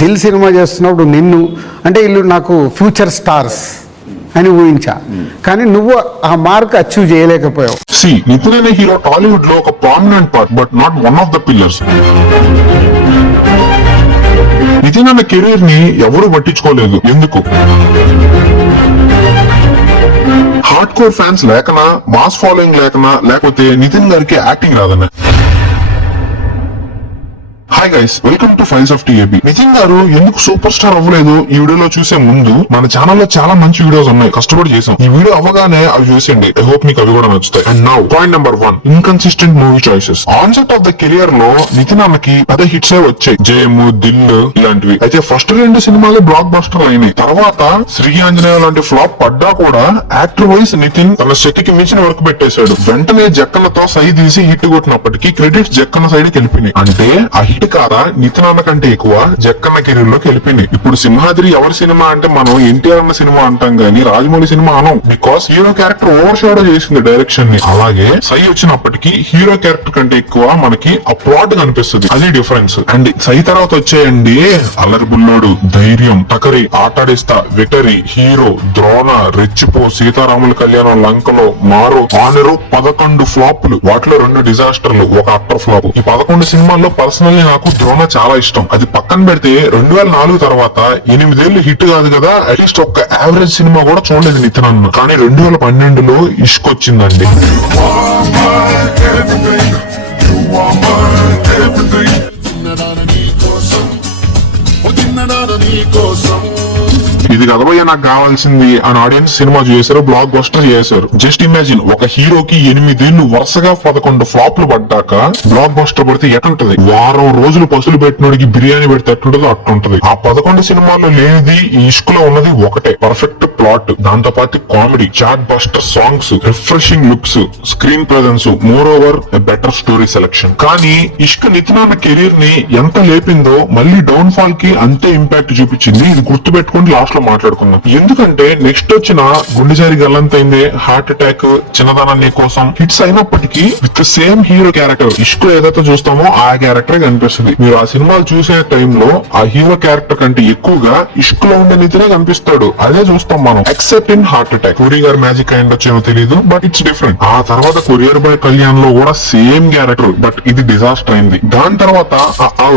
Dil cinema చేస్తున్నప్పుడు నిన్ను అంటే వీళ్ళు నాకు ఫ్యూచర్ స్టార్స్ అని ఊహించా, కానీ నువ్వు ఆ మార్క్ అచీవ్ చేయలేకపోయావు. నితిన్ అనే హీరో టాలీవుడ్ లో ఒక prominent part but not one of the pillars. Nithin అన్న కెరీర్ ని ఎవరు పట్టించుకోలేదు. ఎందుకు? హార్డ్ కోర్ ఫ్యాన్స్ లేకనా, మాస్ ఫాలోయింగ్ లేకనా, లేకపోతే నితిన్ గారికి యాక్టింగ్ రాదన్నా? Hi guys, welcome to files of TAB. Nithin గారు ఎందుకు సూపర్ స్టార్ అవ్వలేదు ఈ వీడియోలో చూసే ముందు మన ఛానల్లో చాలా మంచి వీడియోస్ ఉన్నాయి, కష్టపడి చేసాం. ఈ వీడియో అవ్వగానే అవి చూసేయండి. ఐ హోప్ మీకు అవి కూడా నచ్చుతాయి. And now point number 1, inconsistent movie choices. Onset of the career లో నితిన్ అన్నకి పెద్ద హిట్స్ వచ్చాయి, జయము, దిల్ ఇలాంటివి. అయితే ఫస్ట్ 2 సినిమాలు బ్లాక్ బస్టర్ అయినాయి. తర్వాత శ్రీ ఆంజనేయ లాంటి ఫ్లాప్ పడ్డా కూడా యాక్టర్ వైస్ నితిన్ తన శక్తికి మించిన వర్క్ పెట్టేశాడు. వెంటనే జక్కన్నతో సై తీసి హిట్ కొట్టినప్పటికీ క్రెడిట్స్ జక్కన్న సైడ్ కి వెళ్ళిపోయినాయి. అంటే ఆ హిట్ కాదా నితిన్ అన్న కంటే ఎక్కువ జక్కన్న కెరీర్ లోకి వెళ్ళిపోయినాయి. ఇప్పుడు సింహాద్రి ఎవరి సినిమా అంటే మనం ఎన్టీఆర్ అన్న సినిమా అంటాం గానీ రాజమౌళి సినిమా అనం. Because hero character over shadow చేసింది డైరెక్షన్ ని. అలాగే సై వచ్చినప్పటికీ హీరో క్యారెక్టర్ కంటే ఎక్కువ మనకి ఆ ప్లాట్ కనిపిస్తుంది. అది డిఫరెన్స్. అండ్ సై తర్వాత వచ్చేయండి అల్లరి బుల్లోడు, ధైర్యం, టకరి, ఆటాడిస్తా, విటరి, హీరో, ద్రోణ, రెచ్చిపో, సీతారాముల కళ్యాణం, లంకలో, మారు, ఆనరు, 11 ఫ్లాప్లు. వాటిలో 2 డిజాస్టర్లు, ఒక అట్టర్ ఫ్లాప్. ఈ 11 సినిమాల్లో పర్సనల్లీ నాకు ద్రోణ చాలా ఇష్టం. అది పక్కన పెడితే 2004 తర్వాత 8 ఏళ్లు హిట్ కాదు కదా, అట్లీస్ట్ ఒక్క యావరేజ్ సినిమా కూడా చూడలేదు నితిన్ అన్న. కానీ 2012లో ఇష్క్ వచ్చిందండి. ఇది కదబోయే నాకు కావాల్సింది అని ఆడియన్స్ సినిమా చేశారు, బ్లాక్ బస్టర్ చేశారు. జస్ట్ ఇమాజిన్, ఒక హీరోకి 8 ఏళ్లు వరుసగా 11 ఫ్లాప్లు పడ్డాక బ్లాక్ బస్టర్ పడితే ఎటుంటది? వారం రోజులు పసులు పెట్టినోడికి బిర్యానీ పెడితే ఎట్టుంటదో అట్టుంటది. ఆ 11 సినిమాల్లో లేనిది ఈ ఇష్క్ లో ఉన్నది ఒకటే, పర్ఫెక్ట్ ప్లాట్, దాంతో పాటు comedy, chart buster songs, refreshing looks, screen presence, moreover a better story selection. కానీ ఇష్క్ నితిన్ అన్న కెరీర్ ని ఎంత లేపిందో మళ్ళీ డౌన్ ఫాల్ కి అంతే ఇంపాక్ట్ చూపించింది. ఇది గుర్తు పెట్టుకుని లాస్ట్ లో మాట్లాడుకుందాం. ఎందుకంటే నెక్స్ట్ వచ్చిన గుండెజారి గల్లంతైందే, హార్ట్ అటాక్, చిన్నదనాన్ని కోసం హిట్స్ అయినప్పటికీ విత్ సేమ్ హీరో క్యారెక్టర్ ఇష్క్ ఏదైతే చూస్తామో ఆ క్యారెక్టర్ కనిపిస్తుంది. మీరు ఆ సినిమాలు చూసే టైంలో ఆ హీరో క్యారెక్టర్ కంటే ఎక్కువగా ఇష్క్ లో ఉండే నితినే కనిపిస్తాడు. అదే చూస్తాం మనం, except in heart attack. Puri గారు మ్యాజిక్ అయి ఉండొచ్చేమో తెలియదు, బట్ ఇట్స్ డిఫరెంట్. ఆ తర్వాత కొరియర్ బాయ్ కళ్యాణ్ లో కూడా సేమ్ క్యారెక్టర్, బట్ ఇది డిజాస్టర్ అయింది. దాని తర్వాత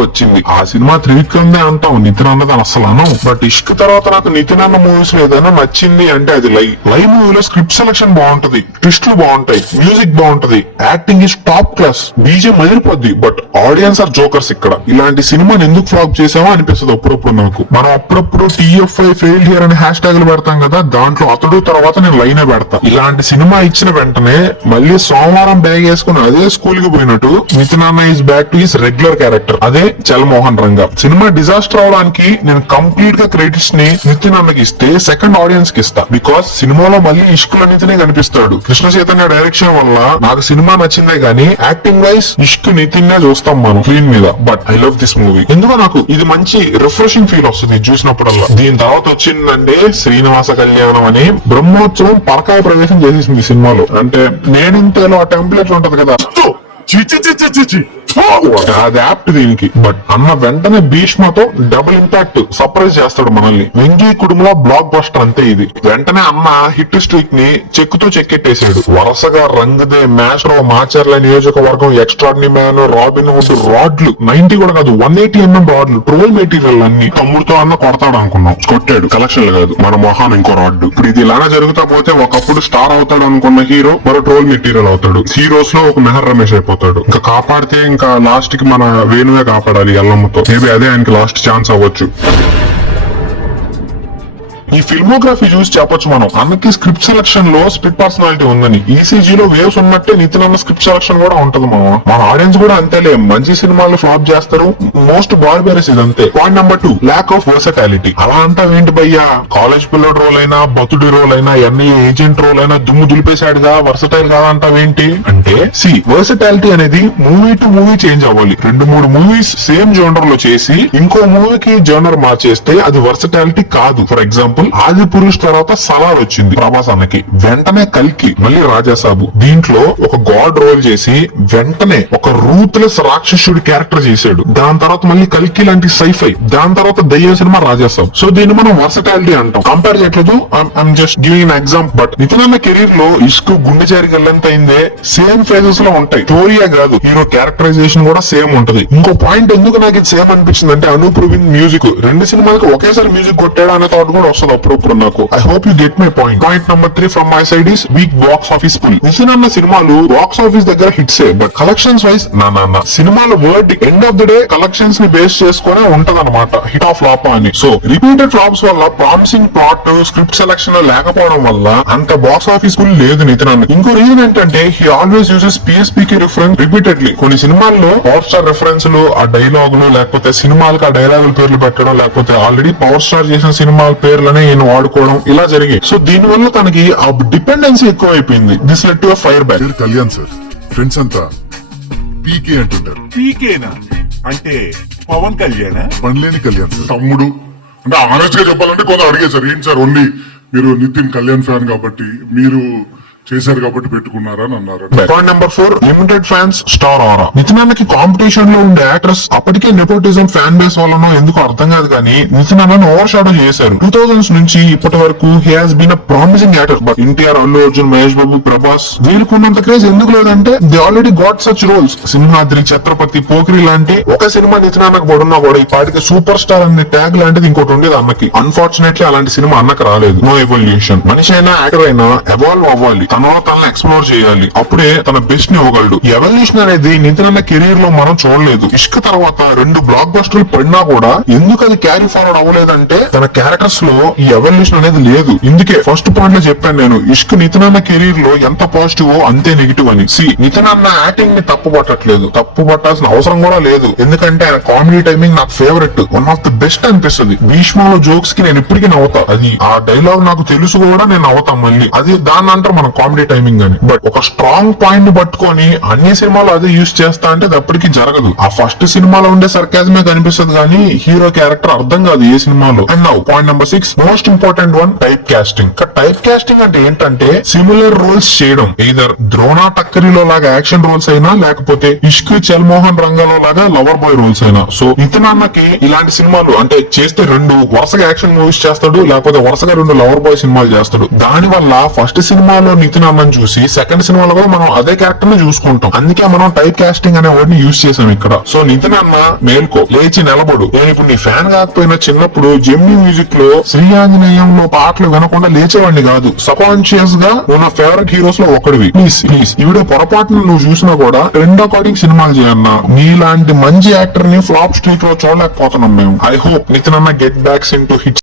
వచ్చింది ఆ సినిమా త్రివిక్రమ్దే అంటాం, నితిన్ అన్నది అసలు అనం. బట్ ఇష్క్ తర్వాత నాకు నితిన్ అన్న మూవీస్ లో ఏదైనా నచ్చింది అంటే అది లై మూవీలో స్క్రిప్ట్ సెలక్షన్ బాగుంటది, ట్విస్ట్లు బాగుంటాయి, మ్యూజిక్ బాగుంటది, యాక్టింగ్ ఇస్ టాప్ క్లాస్, బీజం అదిరిపోద్ది, బట్ ఆడియన్స్ ఆర్ జోకర్స్. ఇక్కడ ఇలాంటి సినిమాని ఎందుకు ఫ్లాప్ చేసామో అనిపిస్తుంది అప్పుడప్పుడు నాకు. మనం అప్పుడప్పుడు TFI ఫెయిల్ హియర్ అనే హ్యాష్ ట్యాగ్లు పెడతాం కదా, దాంట్లో అతడు తర్వాత నేను లైనే పెడతా. ఇలాంటి సినిమా ఇచ్చిన వెంటనే మళ్ళీ సోమవారం బ్యాగ్ వేసుకుని అదే స్కూల్ కి పోయినట్టు నితిన్ అన్న is back to his regular character, అదే చల్ మోహన్ రంగా. సినిమా డిజాస్టర్ అవడానికి నేను కంప్లీట్ గా క్రెడిట్స్ ని నితిన్ అన్నకి ఇస్తే సెకండ్ ఆడియన్స్ కి ఇస్తా. బికాస్ సినిమాలో మళ్ళీ ఇష్క్ నితినే కనిపిస్తాడు. కృష్ణ చైతన్య డైరెక్షన్ వల్ల నాకు సినిమా నచ్చిందే గానీ యాక్టింగ్ వైజ్ ఇష్క్ నితిన్ చూస్తాం మనం స్క్రీన్ మీద. But I love this movie. ఎందుకో నాకు ఇది మంచి రిఫ్రెషింగ్ ఫీల్ వస్తుంది చూసినప్పుడల్లా. దీని తర్వాత వచ్చిందంటే శ్రీనివాస కళ్యాణం అని బ్రహ్మోత్సవం పరకాయ ప్రవేశం చేసేసింది సినిమాలో. అంటే నేనింతేలో ఆ టెంప్లెట్ ఉంటది కదా, అది యాప్ట్ దీనికి. బట్ అన్న వెంటనే భీష్మతో డబుల్ ఇంపాక్ట్ సర్ప్రైజ్ చేస్తాడు మనల్ని. వెంకీ కుటుంబంలో బ్లాక్ బస్టర్ అంతే ఇది. వెంటనే అన్న హిట్ స్ట్రీక్ ని చెక్కుతో చెక్కెట్టేశాడు. వరుసగా రంగదే, మ్యాచ్ రో, మాచర్ల నియోజకవర్గం, ఎక్స్ట్రాడినరీ మ్యాన్, రాబిన్ హుడ్, రాడ్లు 90 కూడా కాదు 180mm రాడ్లు, ట్రోల్ మెటీరియల్ అన్ని. తమ్ముడితో అన్న కొడతాడు అనుకున్నాం, కొట్టాడు. కలెక్షన్లు కాదు, మన మొహాన్ ఇంకో రాడ్డు. ఇప్పుడు ఇది ఇలానే జరుగుతా పోతే ఒకప్పుడు స్టార్ అవుతాడు అనుకున్న హీరో మరో ట్రోల్ మెటీరియల్ అవుతాడు. హీరోస్ లో ఒక మెహర్ రమేష్ అయిపోతాడు. ఇంకా కాపాడితే ఇంకా లాస్ట్ కి మన వేణువే కాపాడాలి ఎల్లమ్మతో. మేబీ అదే ఆయనకి లాస్ట్ ఛాన్స్ అవ్వచ్చు. ఈ ఫిల్మోగ్రఫీ చూసి చెప్పొచ్చు మనం, అన్నకి స్క్రిప్ట్ సెలక్షన్ లో స్ప్లిట్ పర్సనాలిటీ ఉందని. ఈసీజీలో వేవ్స్ ఉన్నట్టే నితిన్ అన్న స్క్రిప్ట్ సెలక్షన్ కూడా ఉంటది. మన ఆడియన్స్ కూడా అంతేలే, మంచి సినిమాలు ఫ్లాప్ చేస్తారు, మోస్ట్ బార్బెరస్ ఇదంతే. Point number 2, lack of versatility. అలా అంటావేంటి భయ్యా? కాలేజ్ పిల్లడ్ రోల్ అయినా, బతుడి రోల్ అయినా, ఎన్ఐ ఏజెంట్ రోల్ అయినా దుమ్ము దులిపేశాడుగా, వర్సటైల్ కాదా అంటావేంటి అంటే, వర్సటాలిటీ అనేది మూవీ టు మూవీ చేంజ్ అవ్వాలి. 2-3 మూవీస్ సేమ్ జోనర్ లో చేసి ఇంకో మూవీకి జోనర్ మార్చేస్తే అది వర్సటాలిటీ కాదు. ఫర్ ఎగ్జాంపుల్ ఎగ్జాంపుల్ ఆది పురుష్ తర్వాత సలార్ వచ్చింది ప్రభాస్ అన్నకి, వెంటనే కల్కి, మళ్ళీ రాజాసాబు. దీంట్లో ఒక గాడ్ రోల్ చేసి వెంటనే ఒక రూత్లెస్ రాక్షసుడి క్యారెక్టర్ చేశాడు. దాని తర్వాత మళ్ళీ కల్కి లాంటి సైఫై, దాని తర్వాత దయ్యం సినిమా రాజాసాబు. సో దీన్ని మనం వర్సటాలిటీ అంటాం. కంపేర్ చేయట్లేదు, I'm just giving example. But Nithin అన్న కెరీర్ లో ఇష్క్ గుండె జారి గల్లంత అయిందే సేమ్ ఫేజెస్ లో ఉంటాయి. స్టోరీయే కాదు, హీరో క్యారెక్టరైజేషన్ కూడా సేమ్ ఉంటది. ఇంకో పాయింట్ ఎందుకు నాకు ఇది సేమ్ అనిపించింది అంటే అనూప్ రూబిన్ మ్యూజిక్. రెండు సినిమాలకు ఒకేసారి మ్యూజిక్ కొట్టాడు అనే థాట్ కూడా వస్తుంది అప్పుడప్పుడు నాకు. I hope you get my point. Point number 3 from my side is weak box office pull. Nithin అన్న సినిమాలు బాక్స్ ఆఫీస్ దగ్గర హిట్సే, బట్ కలెక్షన్స్ వైజ్ నా సినిమాల word end of the day collections ని బేస్ చేసుకునే ఉంటదన్నమాట, హిట్ ఆఫ్ ఫ్లాప్ అని. So repeated flops వల్ల ప్రామిసింగ్ ప్లాట్, స్క్రిప్ట్ సెలక్షన్ లేకపోవడం వల్ల అంత బాక్స్ ఆఫీస్ పుల్ లేదు నితిన్ అన్న. ఇంకో రీజన్ ఏంటంటే హీ ఆల్వేస్ యూజెస్ పిఎస్పీకి రిఫరెన్స్ రిపీటెడ్లీ. కొన్ని సినిమాల్లో పవర్ స్టార్ రిఫరెన్స్లు, ఆ డైలాగులు, లేకపోతే సినిమాలకు ఆ డైలాగుల పేర్లు పెట్టడం, లేకపోతే ఆల్రెడీ పవర్ స్టార్ చేసిన సినిమాల పేర్లనే ఈయన వాడుకోవడం, ఇలా జరిగాయి. సో దీని వల్ల తనకి ఆ డిపెండెన్సీ ఎక్కువ అయిపోయింది. This led to fire back. Kalyan sir friends అంతా పీకే అంటుంటారు. పీకేనా అంటే పవన్ కళ్యాణ్? పనిలేని కళ్యాణ్ సార్ తమ్ముడు అంటే ఆనెస్ట్ గా చెప్పాలంటే కొంత అడిగే సార్, ఏంటి సార్ ఓన్లీ మీరు నితిన్ కళ్యాణ్ ఫ్యాన్ కాబట్టి మీరు చేశారు కాబట్టి పెట్టుకున్నారా అని అన్నారు. Point number 4 limited fans star aura. నితిన్ అన్నకి కాంపిటీషన్ లో ఉండే యాక్టర్స్ అప్పటికే నెపోటిజం ఫ్యాన్ బేస్ వల్లనో ఎందుకు అర్థం కాదు కానీ నితిన్ అన్నను ఓవర్ షాడో చేశారు. 2000s నుంచి ఇప్పటి వరకు he has been a promising actor. But NTR, Allu Arjun, Mahesh Babu, Prabhas వీళ్ళకున్నంత క్రేజ్ ఎందుకు లేదంటే they already got such roles. Simhadri, Chatrapathi, Pokiri లాంటి ఒక సినిమా నితిన్ అన్నకు పడున్నా కూడా ఈ పాటికి సూపర్ స్టార్ అనే ట్యాగ్ లాంటిది ఇంకోటి ఉండేది అన్నకి. అన్ఫార్చునేట్లీ అలాంటి సినిమా అన్నకు రాలేదు. No evolution. మనిషి అయినా యాక్టర్ అయినా ఎవాల్వ్ అవ్వాలి, తనలో తనని ఎక్స్ప్లోర్ చేయాలి, అప్పుడే తన బెస్ట్ ని ఇవ్వగలడు. ఈ ఎవల్యూషన్ అనేది నితిన్ అన్న కెరీర్ లో మనం చూడలేదు. ఇష్క్ తర్వాత 2 బ్లాక్ బస్టర్లు పడినా కూడా ఎందుకు అది క్యారీ ఫార్వర్డ్ అవ్వలేదంటే తన క్యారెక్టర్స్ లో ఈ ఎవల్యూషన్ అనేది లేదు. ఇందుకే ఫస్ట్ పాయింట్ లో చెప్పాను నేను, ఇష్క్ నితిన్ అన్న కెరీర్ లో ఎంత పాజిటివ్ అంతే నెగిటివ్ అని. నితిన్ అన్న యాక్టింగ్ ని తప్పు పట్టట్లేదు, తప్పు పట్టాల్సిన అవసరం కూడా లేదు. ఎందుకంటే ఆయన కామెడీ టైమింగ్ నాకు favourite, one of the best అనిపిస్తుంది. భీష్మలో జోక్స్ కి నేను ఇప్పటికీ నవ్వుతా. అది ఆ డైలాగ్ నాకు తెలుసు కూడా నేను నవ్వుతాం మళ్ళీ. అది దాన్ని అంటారు మనం కామెడీ టైమింగ్ అని. బట్ ఒక స్ట్రాంగ్ పాయింట్ ని పట్టుకొని అన్ని సినిమాలు అదే యూజ్ చేస్తా అంటే అది అప్పటికి జరగదు. ఆ ఫస్ట్ సినిమాలో ఉండే సర్కాజమే కనిపిస్తుంది కానీ హీరో క్యారెక్టర్ అర్థం కాదు ఏ సినిమాలో. And now point number 6 most important one, type casting. Type casting అంటే ఏంటంటే సిమిలర్ రోల్స్ చేయడం. ఎయిదర్ ద్రోణ టక్కరిలో లాగా యాక్షన్ రోల్స్ అయినా, లేకపోతే ఇష్క్ చల్మోహన్ రంగాలో లాగా లవర్ బాయ్ రోల్స్ అయినా. సో నితిన్ అన్నకి ఇలాంటి సినిమాలు అంటే చేస్తే 2 వరుసగా యాక్షన్ మూవీస్ చేస్తాడు, లేకపోతే వరుసగా 2 లవర్ బాయ్ సినిమాలు చేస్తాడు. దాని వల్ల ఫస్ట్ సినిమాలో నితిన్ అన్నని చూసి సెకండ్ సినిమాలో కూడా మనం అదే క్యారెక్టర్ ని చూసుకుంటాం. అందుకే మనం టైప్ కాస్టింగ్ అనే వర్డ్ ని యూజ్ చేసాం ఇక్కడ. సో నితిన్ అన్న మేల్కో, లేచి నిలబడు. నేను ఇప్పుడు నీ ఫ్యాన్ కాకపోయినా చిన్నప్పుడు జెమ్నీ మ్యూజిక్ లో శ్రీ ఆంజనేయంలో పాటలు వినకుండా లేచేవాడిని కాదు. సబ్కాన్షియస్ గా నువ్వు నా ఫేవరెట్ హీరోస్ లో ఒకటివి. ప్లీజ్ ఈ వీడియో పొరపాటున నువ్వు చూసినా కూడా ట్రెండ్ అకార్డింగ్ సినిమాలు చేయన్నా. నీలాంటి మంచి యాక్టర్ ని ఫ్లాప్ స్ట్రీట్ లో చూడలేకపోతున్నాం మేము. ఐ హోప్ నితిన్ అన్న get backs in to hit